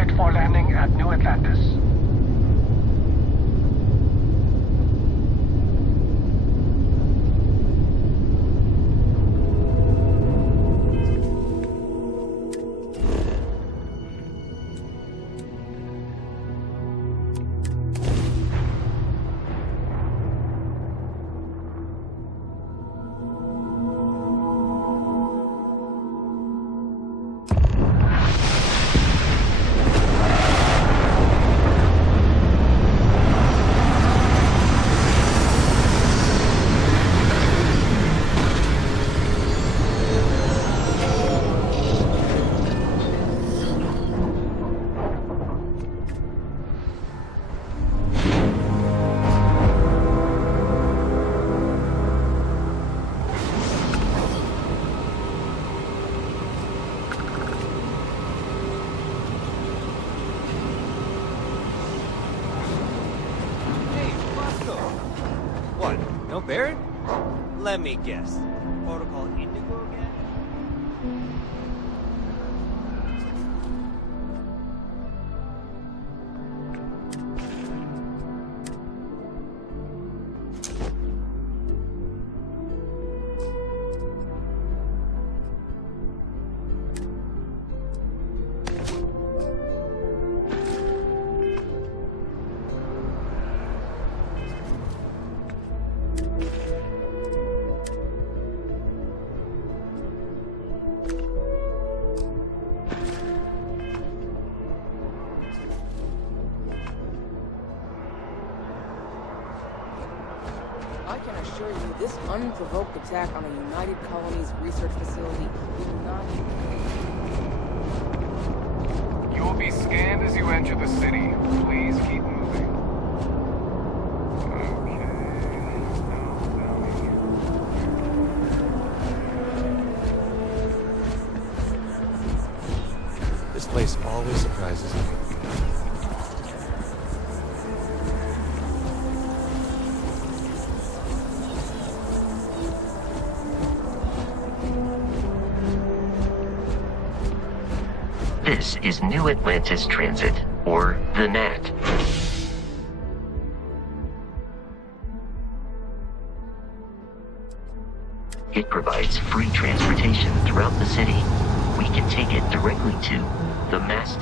cleared for landing at New Atlantis. What? No Barrett? Let me guess. Protocol Indigo again? I can assure you, this unprovoked attack on a United Colonies research facility will not... You will be scanned as you enter the city. Please keep moving. Okay. This place always surprises me. This is New Atlantis Transit, or the NAT. It provides free transportation throughout the city. We can take it directly to the mast.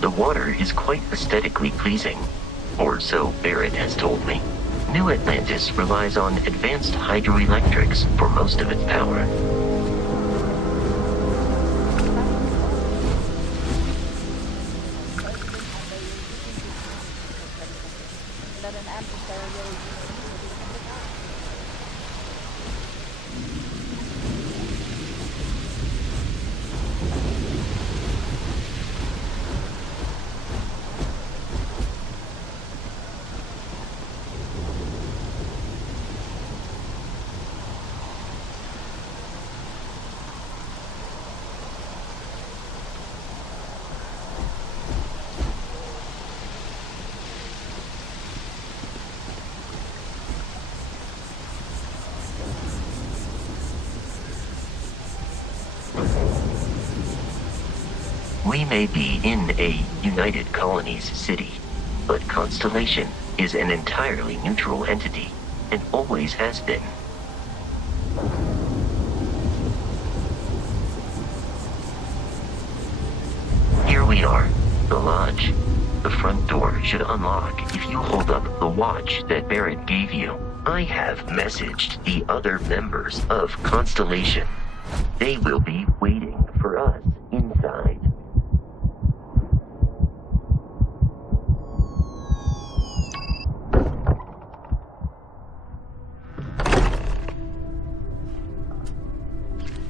The water is quite aesthetically pleasing, or so Barrett has told me. New Atlantis relies on advanced hydroelectrics for most of its power. We may be in a United Colonies city, but Constellation is an entirely neutral entity, and always has been. Here we are, the lodge. The front door should unlock if you hold up the watch that Barrett gave you. I have messaged the other members of Constellation. They will be waiting for us inside.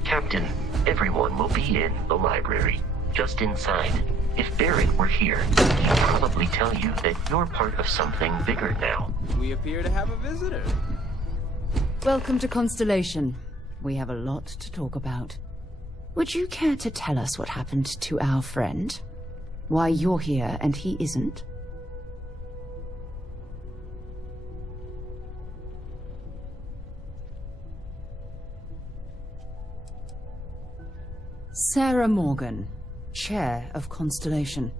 Captain, everyone will be in the library, just inside. If Barrett were here, he'd probably tell you that you're part of something bigger now. We appear to have a visitor. Welcome to Constellation. We have a lot to talk about. Would you care to tell us what happened to our friend? Why you're here and he isn't? Sarah Morgan, Chair of Constellation.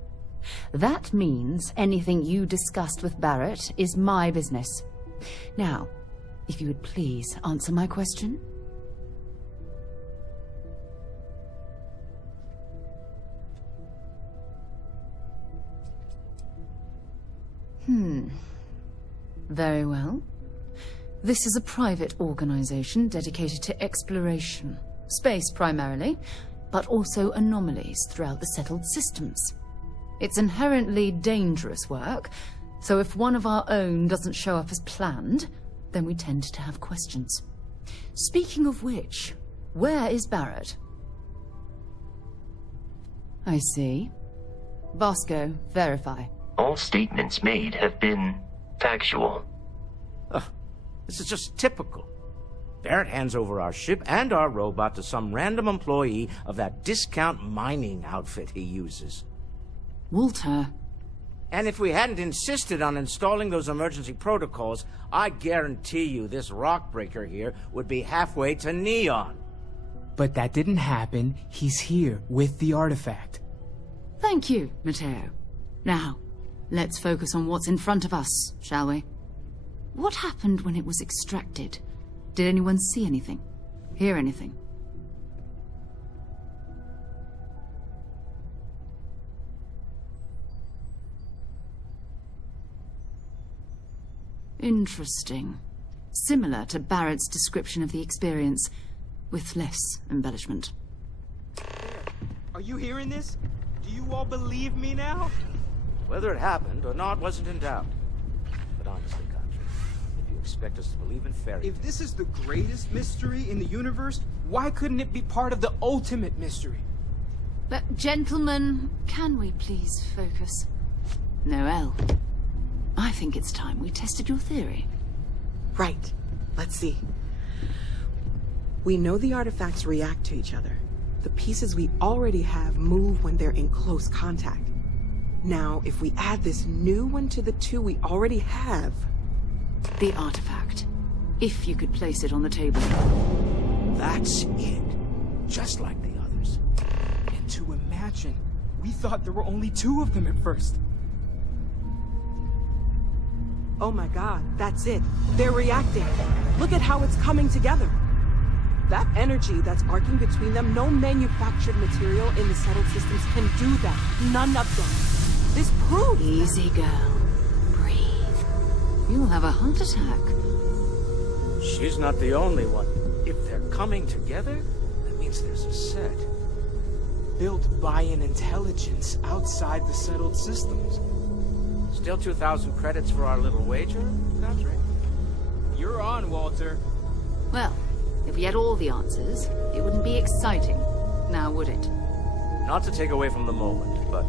That means anything you discussed with Barrett is my business. Now, if you would please answer my question. Very well. This is a private organization dedicated to exploration. Space primarily, but also anomalies throughout the settled systems. It's inherently dangerous work, so if one of our own doesn't show up as planned, then we tend to have questions. Speaking of which, where is Barrett? I see. Bosco, verify. All statements made have been factual. This is just typical. Barrett hands over our ship and our robot to some random employee of that discount mining outfit he uses. Walter. And if we hadn't insisted on installing those emergency protocols, I guarantee you this rock breaker here would be halfway to Neon. But that didn't happen. He's here with the artifact. Thank you, Matteo. Now, let's focus on what's in front of us, shall we? What happened when it was extracted? Did anyone see anything? Hear anything? Interesting. Similar to Barrett's description of the experience, with less embellishment. Are you hearing this? Do you all believe me now? Whether it happened or not wasn't in doubt. But honestly, Country, if you expect us to believe in fairy If this is the greatest mystery in the universe, why couldn't it be part of the ultimate mystery? But, gentlemen, can we please focus? Noelle, I think it's time we tested your theory. Right. Let's see. We know the artifacts react to each other. The pieces we already have move when they're in close contact. Now, if we add this new one to the two we already have... The artifact. If you could place it on the table. That's it. Just like the others. And to imagine, we thought there were only two of them at first. Oh my god, that's it. They're reacting. Look at how it's coming together. That energy that's arcing between them, no manufactured material in the settled systems can do that. None of them. This proves... Easy, girl. Breathe. You'll have a heart attack. She's not the only one. If they're coming together, that means there's a set. Built by an intelligence outside the settled systems. Still 2,000 credits for our little wager, Country? You're on, Walter. Well, if we had all the answers, it wouldn't be exciting. Now, would it? Not to take away from the moment, but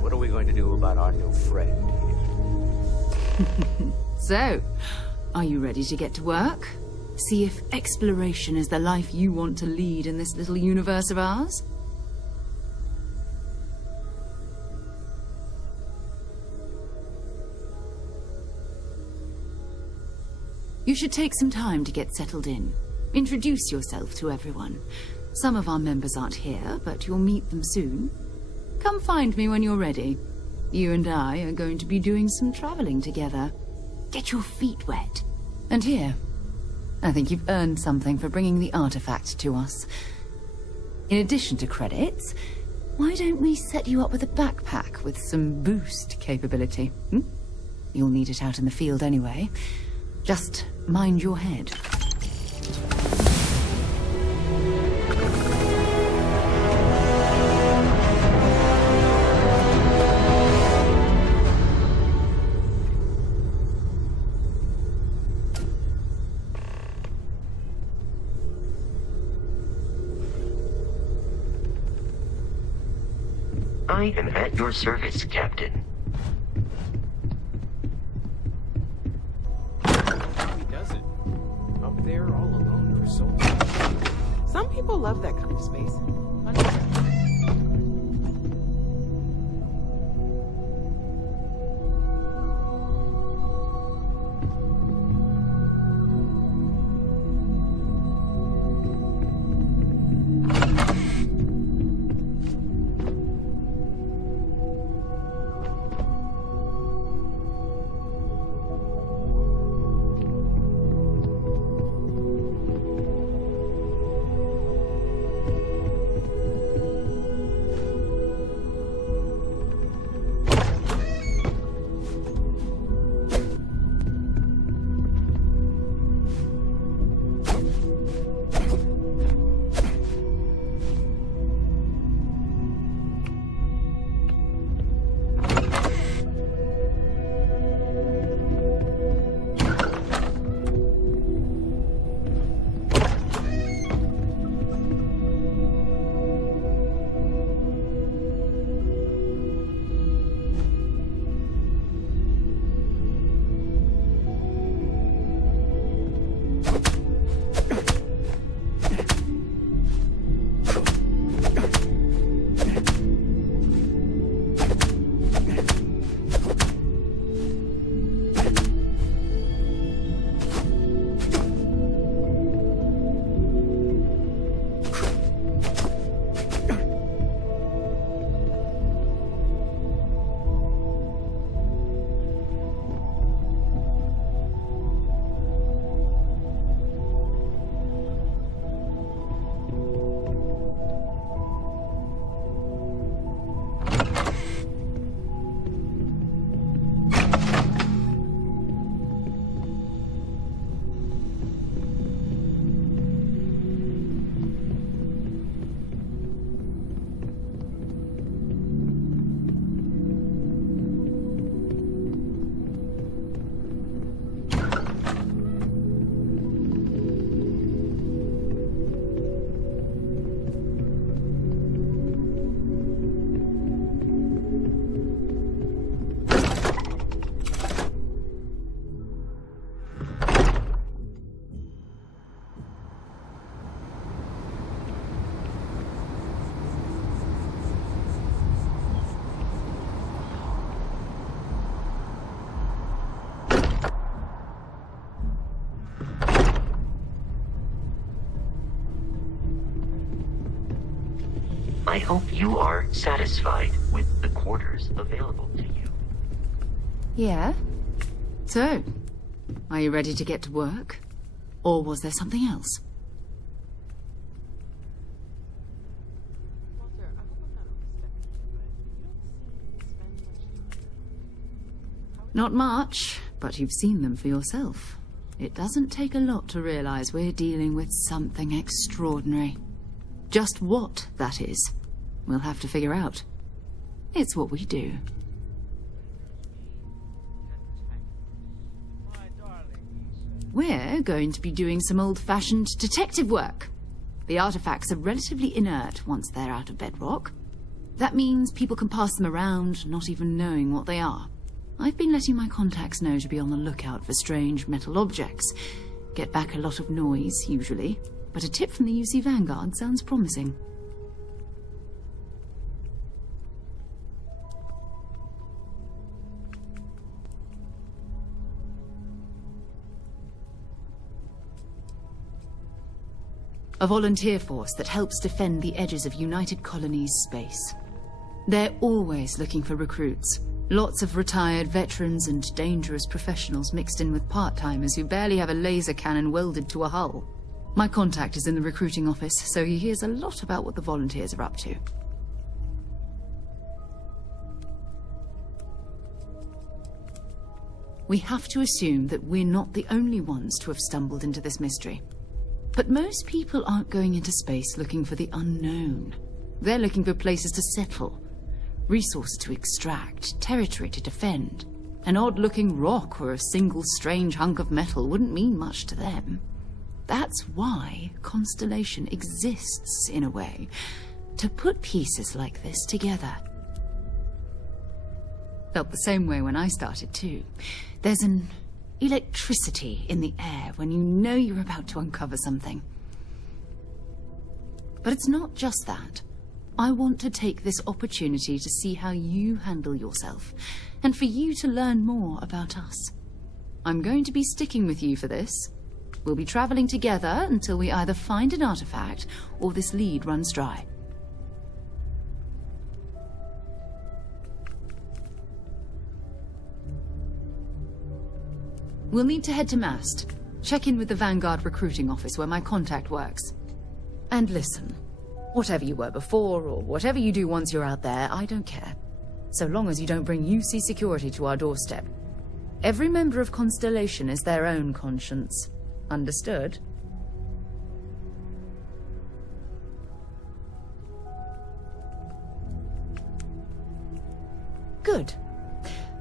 what are we going to do about our new friend here? So, are you ready to get to work? See if exploration is the life you want to lead in this little universe of ours? You should take some time to get settled in. Introduce yourself to everyone. Some of our members aren't here, but you'll meet them soon. Come find me when you're ready. You and I are going to be doing some traveling together. Get your feet wet. And here, I think you've earned something for bringing the artifact to us. In addition to credits, why don't we set you up with a backpack with some boost capability? You'll need it out in the field anyway. Just mind your head. I am at your service, Captain. He does it. Up there all alone for so long. Some people love that kind of space. I hope you are satisfied with the quarters available to you. Yeah? So, are you ready to get to work? Or was there something else? Walter, I hope I'm not overstepping, but you don't seem to spend much time. Not much, but you've seen them for yourself. It doesn't take a lot to realize we're dealing with something extraordinary. Just what that is, we'll have to figure out. It's what we do. We're going to be doing some old-fashioned detective work. The artifacts are relatively inert once they're out of bedrock. That means people can pass them around, not even knowing what they are. I've been letting my contacts know to be on the lookout for strange metal objects. Get back a lot of noise, usually, but a tip from the UC Vanguard sounds promising. A volunteer force that helps defend the edges of United Colonies space. They're always looking for recruits. Lots of retired veterans and dangerous professionals mixed in with part-timers who barely have a laser cannon welded to a hull. My contact is in the recruiting office, so he hears a lot about what the volunteers are up to. We have to assume that we're not the only ones to have stumbled into this mystery. But most people aren't going into space looking for the unknown. They're looking for places to settle, resources to extract, territory to defend. An odd-looking rock or a single strange hunk of metal wouldn't mean much to them. That's why Constellation exists, in a way, to put pieces like this together. Felt the same way when I started, too. There's an electricity in the air when you know you're about to uncover something. But it's not just that. I want to take this opportunity to see how you handle yourself, and for you to learn more about us. I'm going to be sticking with you for this. We'll be traveling together until we either find an artifact or this lead runs dry. We'll need to head to Mast. Check in with the Vanguard recruiting office where my contact works. And listen, whatever you were before or whatever you do once you're out there, I don't care. So long as you don't bring UC security to our doorstep. Every member of Constellation is their own conscience. Understood? Good.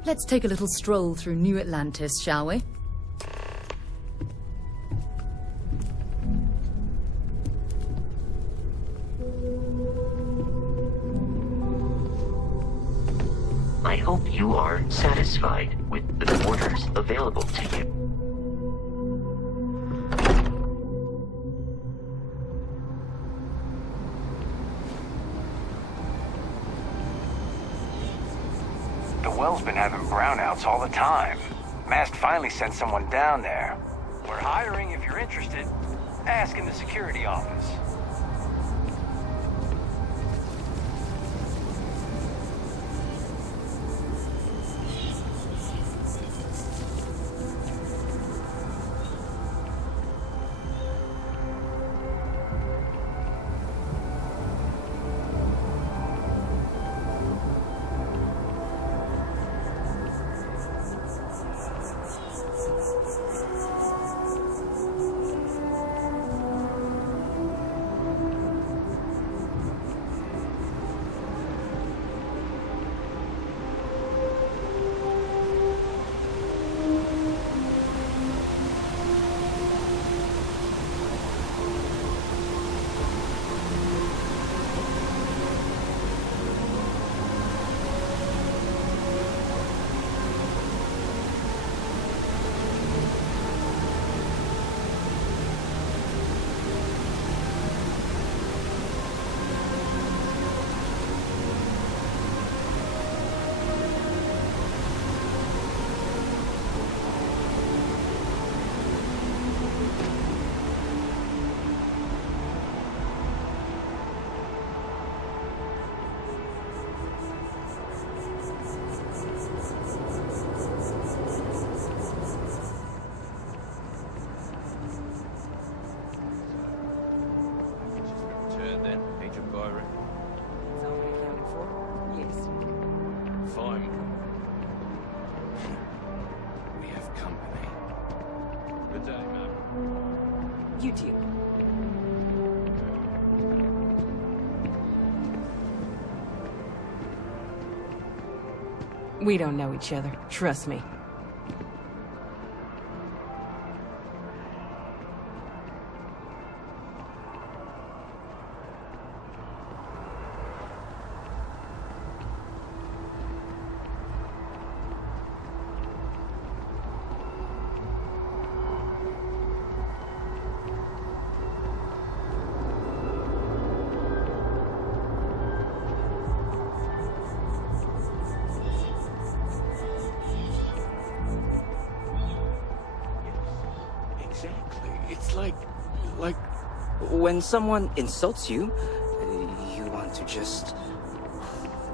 Let's take a little stroll through New Atlantis, shall we? I hope you are satisfied with the quarters available to you. The well's been having brownouts all the time. Mast finally sent someone down there. We're hiring if you're interested. Ask in the security office. turn then, Agent Byron. Is that what we accounted for? Yes. Fine. We have company. Good day, ma'am. You too. We don't know each other. Trust me. Exactly. It's like... When someone insults you, you want to just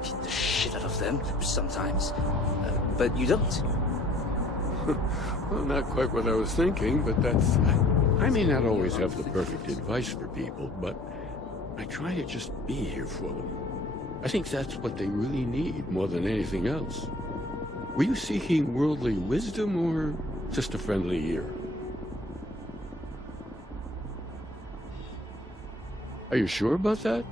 beat the shit out of them sometimes, but you don't. Well, not quite what I was thinking, but that's... I may not always have the perfect advice for people, but I try to just be here for them. I think that's what they really need more than anything else. Were you seeking worldly wisdom or just a friendly ear? Are you sure about that?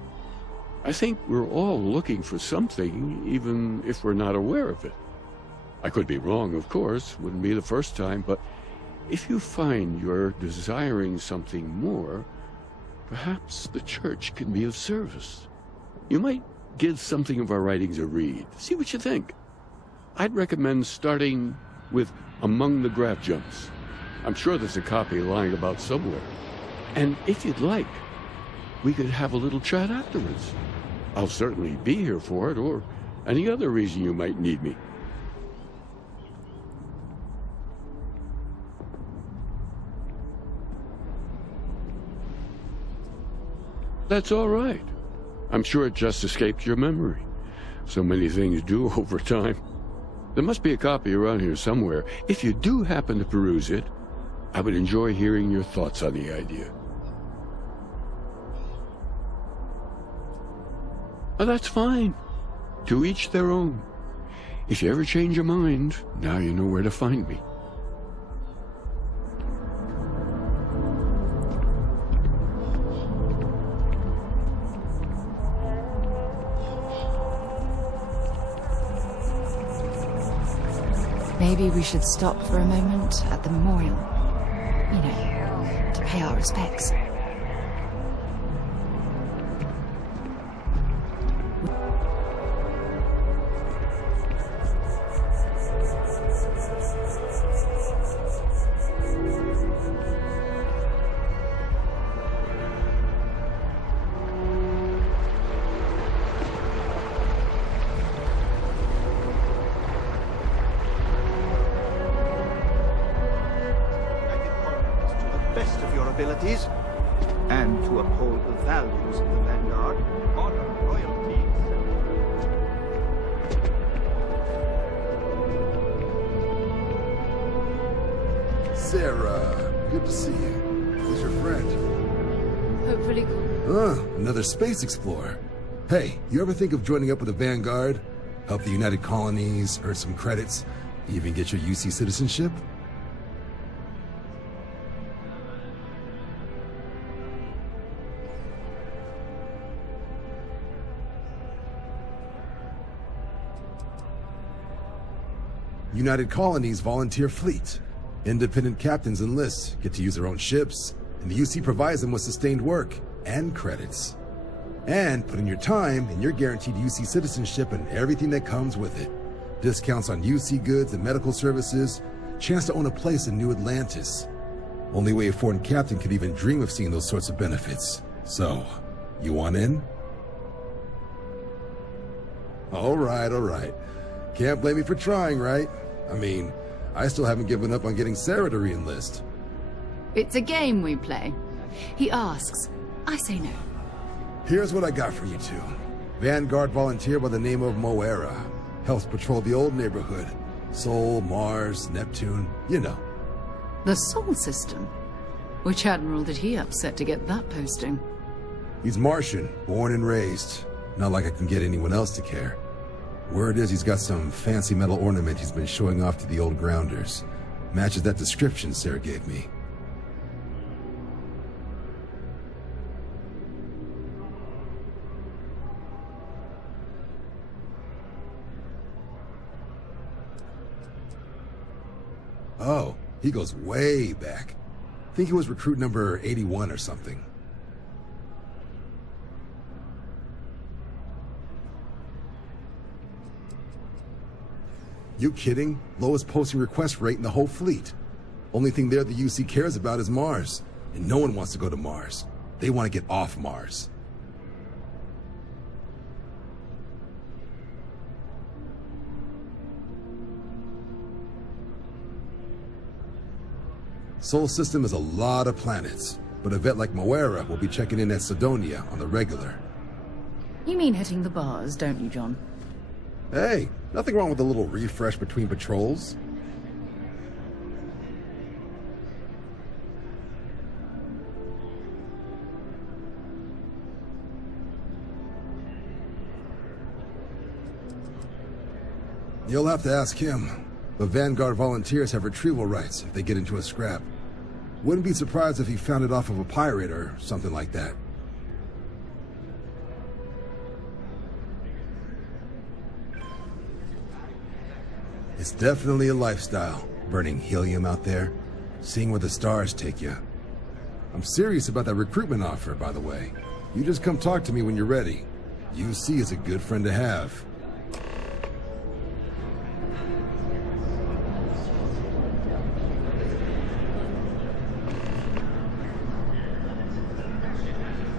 I think we're all looking for something, even if we're not aware of it. I could be wrong, of course, wouldn't be the first time, but if you find you're desiring something more, perhaps the church can be of service. You might give something of our writings a read. See what you think. I'd recommend starting with Among the Graph Jumps. I'm sure there's a copy lying about somewhere. And if you'd like, we could have a little chat afterwards. I'll certainly be here for it, or any other reason you might need me. That's all right. I'm sure it just escaped your memory. So many things do over time. There must be a copy around here somewhere. If you do happen to peruse it, I would enjoy hearing your thoughts on the idea. Oh, that's fine. To each their own. If you ever change your mind, now you know where to find me. Maybe we should stop for a moment at the memorial. You know, to pay our respects. abilities, and to uphold the values of the Vanguard, honor, loyalty, Sarah, good to see you. Who's your friend? Hopefully cool. Another space explorer. Hey, you ever think of joining up with the Vanguard? Help the United Colonies, earn some credits, even get your UC citizenship? United Colonies volunteer fleet. Independent captains enlist, get to use their own ships, and the UC provides them with sustained work and credits. And put in your time, and you're guaranteed UC citizenship and everything that comes with it. Discounts on UC goods and medical services, chance to own a place in New Atlantis. Only way a foreign captain could even dream of seeing those sorts of benefits. So, you want in? All right. Can't blame me for trying, right? I mean, I still haven't given up on getting Sarah to re-enlist. It's a game we play. He asks, I say no. Here's what I got for you two. Vanguard volunteer by the name of Moera. Helps patrol the old neighborhood. Sol, Mars, Neptune, you know. The Sol system? Which admiral did he upset to get that posting? He's Martian, born and raised. Not like I can get anyone else to care. Word is he's got some fancy metal ornament he's been showing off to the old grounders. Matches that description Sarah gave me. Oh, he goes way back. Think he was recruit number 81 or something. You kidding? Lowest posting request rate in the whole fleet. Only thing there the UC cares about is Mars. And no one wants to go to Mars. They want to get off Mars. Sol system is a lot of planets, but a vet like Moira will be checking in at Sidonia on the regular. You mean hitting the bars, don't you, John? Hey, nothing wrong with a little refresh between patrols. You'll have to ask him, but Vanguard volunteers have retrieval rights if they get into a scrap. Wouldn't be surprised if he found it off of a pirate or something like that. It's definitely a lifestyle, burning helium out there, seeing where the stars take you. I'm serious about that recruitment offer, by the way. You just come talk to me when you're ready. UC is a good friend to have.